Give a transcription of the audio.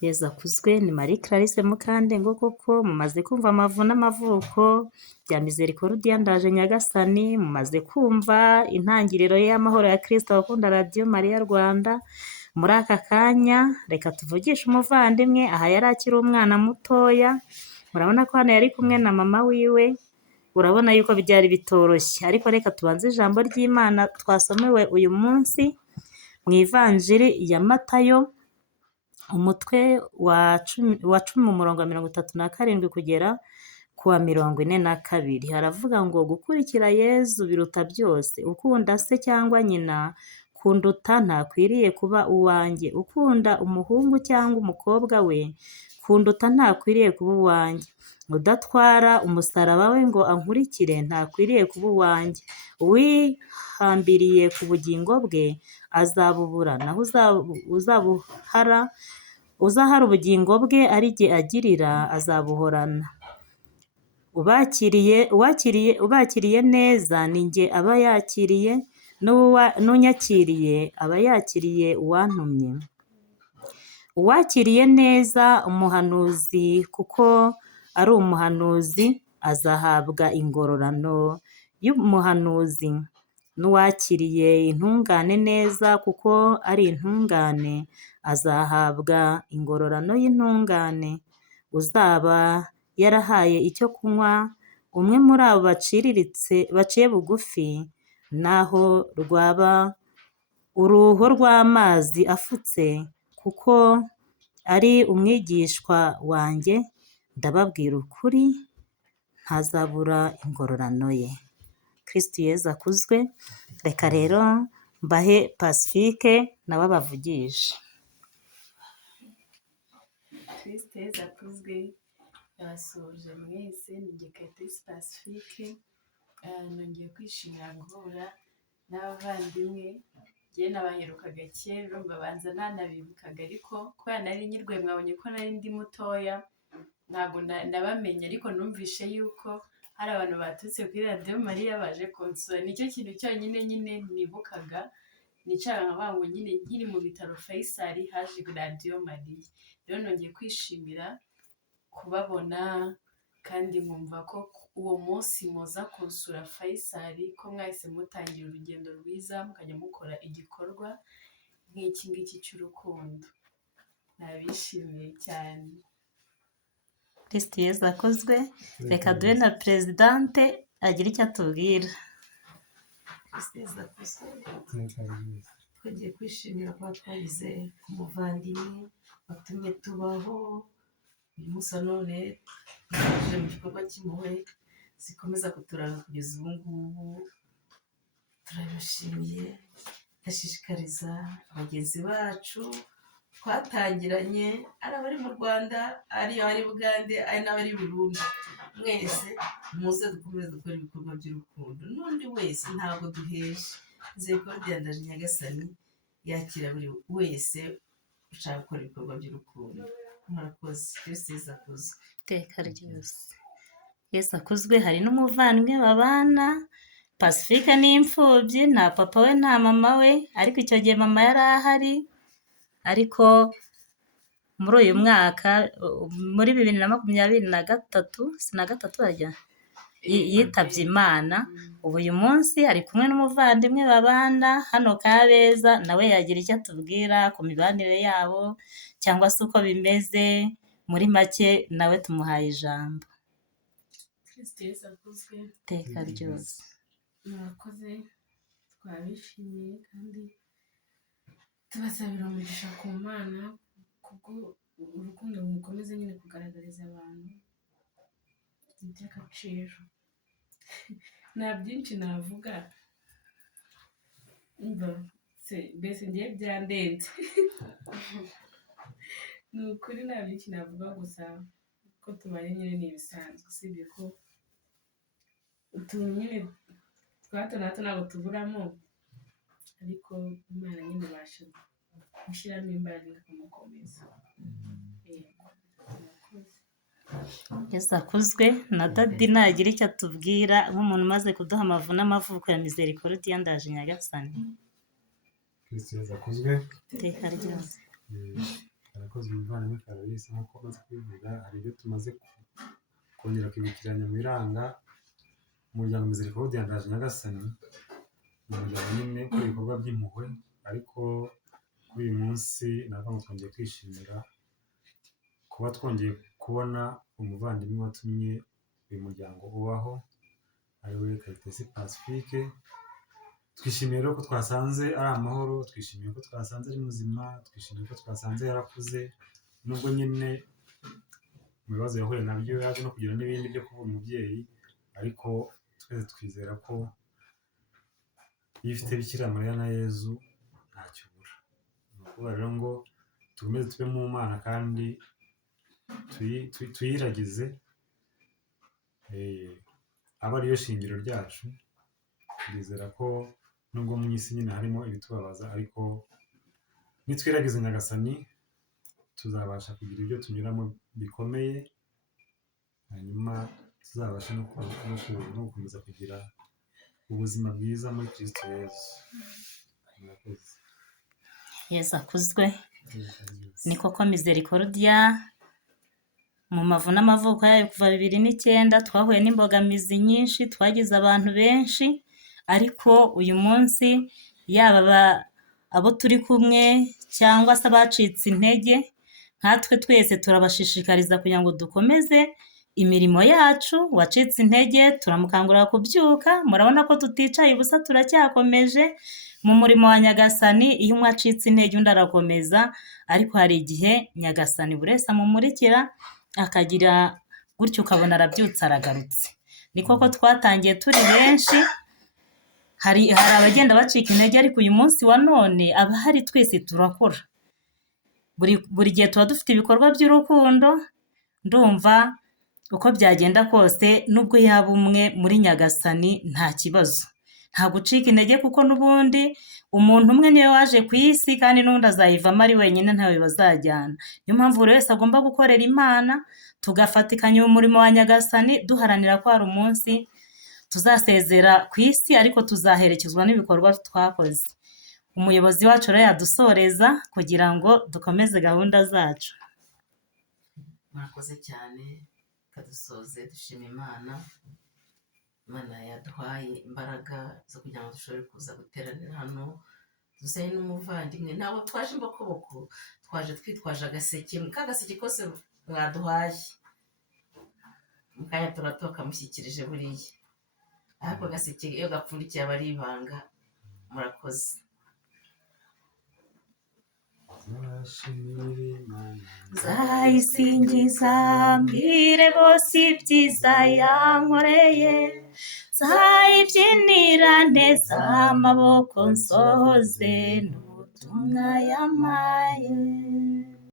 Yezu akuzwe, ni Marie Clarisse Mukandengo koko mumaze kumva amavu n'amavuko bya Misericordia Ndaje Nyagasani, mumaze kumva intangiriro y'amahoro ya Kristo abakunda Radio Maria Rwanda. Muri aka kanya reka tuvugishe umuvandimwe, aha yari akiri umwana mutoya, murabona ko hano yari kumwe na mama wiwe, urabona yuko byari bitoroshye, ariko reka tubanze ijambo ry'Imana twasomewe uyu munsi mu ivanjiri ya Matayo, umutwe wa 10 umurongo wa 37 kugera ku wa 42. Haravuga ngo gukurikira Yezu biruta byose, ukunda se cyangwa nyina kunduta ntakwiriye kuba uwanjye, ukunda umuhungu cyangwa umukobwa we kunduta ntakwiriye kuba uwanjye, udatwara umusaraba we ngo ankurikire ntakwiriye kuba uwanjye. Uwihambiriye ku bugingo bwe azabubura, naho uzahara ubugingo bwe ari jye agirira azabuhorana. Ubakiriye neza ni jye aba yakiriye, n'unyakiriye aba yakiriye uwantumye. Uwakiriye neza umuhanuzi kuko ari umuhanuzi azahabwa ingororano y'umuhanuzi, n'uwakiriye intungane neza kuko ari intungane azahabwa ingororano y'intungane. Uzaba yarahaye icyo kunywa umwe muri abo baciye bugufi, naho rwaba uruho rw'amazi afutse, kuko ari umwigishwa wanjye, ndababwira ukuri ntazabura ingororano ye. Kristo Yezu akuzwe. Reka rero mbahe Pacifique nawe abavugishe. Kristo Yezu akuzwe. Yabasuhuje mwese, ni Gikatrice Pacifique. Nongeye kwishimira guhura n'abavandimwe njye nabaherukaga kera, babanza ntanabibukaga, ariko kubera nari nyirwaye mwabonye ko nari ndi mutoya ntabwo nabamenye, ariko numvishe yuko hari abantu baturutse kuri Radio Maria baje kunsura. Nicyo kintu cyonyine nyine nibukaga, nicara nkavuga ngo nyine nkiri mu bitaro Faisal haje Radio Maria. Rero nongeye kwishimira kubabona, kandi nkumva ko uwo munsi muza kunsura Faisal ko mwahise mutangira urugendo rwiza mukajya mukora igikorwa nk'iki ngiki cy'urukundo. Nabishimiye cyane. Kristo Yezu akozwe. Reka duhe na Presidente agira icyo atubwira. Kristo Yezu akozwe. Twagiye kwishimira kuba twagize umuvandimwe watumye tubaho uyu munsi wa none, twaje mu gikorwa cy'impuhwe zikomeza kuturanga kugeza ubu ngubu. Turabishimiye, ndashishikariza bagenzi bacu twatangiranye, ari abari mu Rwanda, ari abari Bugande, ari n'abari Burundi, mwese muze dukomeze dukora ibikorwa by'urukundo. N'undi wese ntabwo duheje. Misericordia Ndaje Nyagasani yakira buri wese ushaka gukora ibikorwa by'urukundo. Murakoze. Kristo Yezu akuzwe. Iteka ryose. Yezu akuzwe. Hari n'umuvandimwe babana, Pacifique ni imfubyi, nta papa we nta mama we, ariko icyo gihe mama yari ahari, ariko muri uyu mwaka, muri 2023 bajya yitabye Imana. Ubu uyu munsi ari kumwe n'umuvandimwe babana hano Kabeza, nawe yagira icyo atubwira ku mibanire yabo cyangwa se uko bimeze. Muri make nawe tumuhaye ijambo. Kristo Yezu akuzwe. Iteka ryose. Murakoze, twabishimiye kandi tubasabira umugisha ku Mana kubwo urukundo mukomeze nyine kugaragariza abantu iby'agaciro. Nta byinshi navuga, mbese ngiye byandenze. Ni ukuri nta byinshi navuga, gusa ko tubanye nyine ni ibisanzwe, usibye ko utuntu nyine twa hato na hato ntabwo tuburamo, ariko Imana nyine ibasha gushyiramo imbaraga ikamukomeza. Yezu akuzwe. Na Dadi nagira icyo atubwira nk'umuntu umaze kuduha amavu n'amavuko ya Misericordia Ndaje Nyagasani. Kristo Yezu akuzwe. Iteka ryose. yakoze umuvandimwe Clarisse nk'uko amaze kubivuga, hari ibyo tumaze kongera kwibukiranya mu biranga umuryango Misericordia Ndaje Nyagasani. Ni umuryango nyine ukora ibikorwa by'impuhwe, ariko kuri uyu munsi navuga ngo twongeye kwishimira kuba twongeye kubona umuvandimwe watumye uyu muryango ubaho, ari we Kayitesi Pacifique. Twishimiye rero ko twasanze ari amahoro, twishimiye ko twasanze ari muzima, twishimiye ko twasanze yarakuze, nubwo nyine mu bibazo yahuye nabyo yaje no kugira n'ibindi byo kuba umubyeyi, ariko twese twizera ko iyo ufite Bikira Mariya na Yezu ntacyo ubura. Ni ukuvuga rero ngo dukomeze tube mu Mana kandi tuyiragize, aba ariyo shingiro ryacu. Twizera ko nubwo mu isi nyine harimo ibitubabaza, ariko nitwiragize Nyagasani tuzabasha kugira ibyo tunyuramo bikomeye, hanyuma tuzabashe no gukomeza kugira ubuzima bwiza muri Kristo Yezu. Murakoze. Yesu akuzwe. Ni koko Misericordia mu mavu n'amavuko yayo kuva 2009 twahuye n'imbogamizi nyinshi, twagize abantu benshi, ariko uyu munsi yaba abo turi kumwe cyangwa se abacitse intege, nkatwe twese turabashishikariza kugira ngo dukomeze imirimo yacu. Wacitse intege turamukangurira kubyuka, murabona ko tuticaye ubusa, turacyakomeje mu murimo wa Nyagasani. Iyo umwe acitse intege undi arakomeza, ariko hari igihe Nyagasani buri wese amumurikira akagira gutyo ukabona arabyutse aragarutse. Ni koko twatangiye turi benshi, hari abagenda bacika intege, ariko uyu munsi wa none abahari twese turakora. Buri gihe tuba dufite ibikorwa by'urukundo. Ndumva uko byagenda kose, nubwo yaba umwe muri Nyagasani nta kibazo, nta gucika intege, kuko n'ubundi umuntu umwe niwe waje ku isi, kandi n'undi azayivamo ari wenyine, ntawe bazajyana. Niyo mpamvu buri wese agomba gukorera Imana, tugafatikanya umurimo wa Nyagasani, duharanira ko hari umunsi tuzasezera ku isi, ariko tuzaherekezwa n'ibikorwa twakoze. Umuyobozi wacu rero yadusoreza kugira ngo dukomeze gahunda zacu. Murakoze cyane, kadusoze dushima Imana. Imana yaduhaye imbaraga zo kugira ngo dushobore kuza guteranira hano, dusaye n'umuvandimwe. Ntabwo twaje imbokoboko, twaje twitwaje agaseke. Kagaseke kose mwaduhaye mu kanya turatoka mushyikirije buriya, ariko agaseke iyo gapfundikiye aba ari ibanga. Murakoze. Nzayisingiza mbwire bose ibyiza yankoreye, nzayibyinira nteze amaboko nsohoze n'ubutumwa yampaye.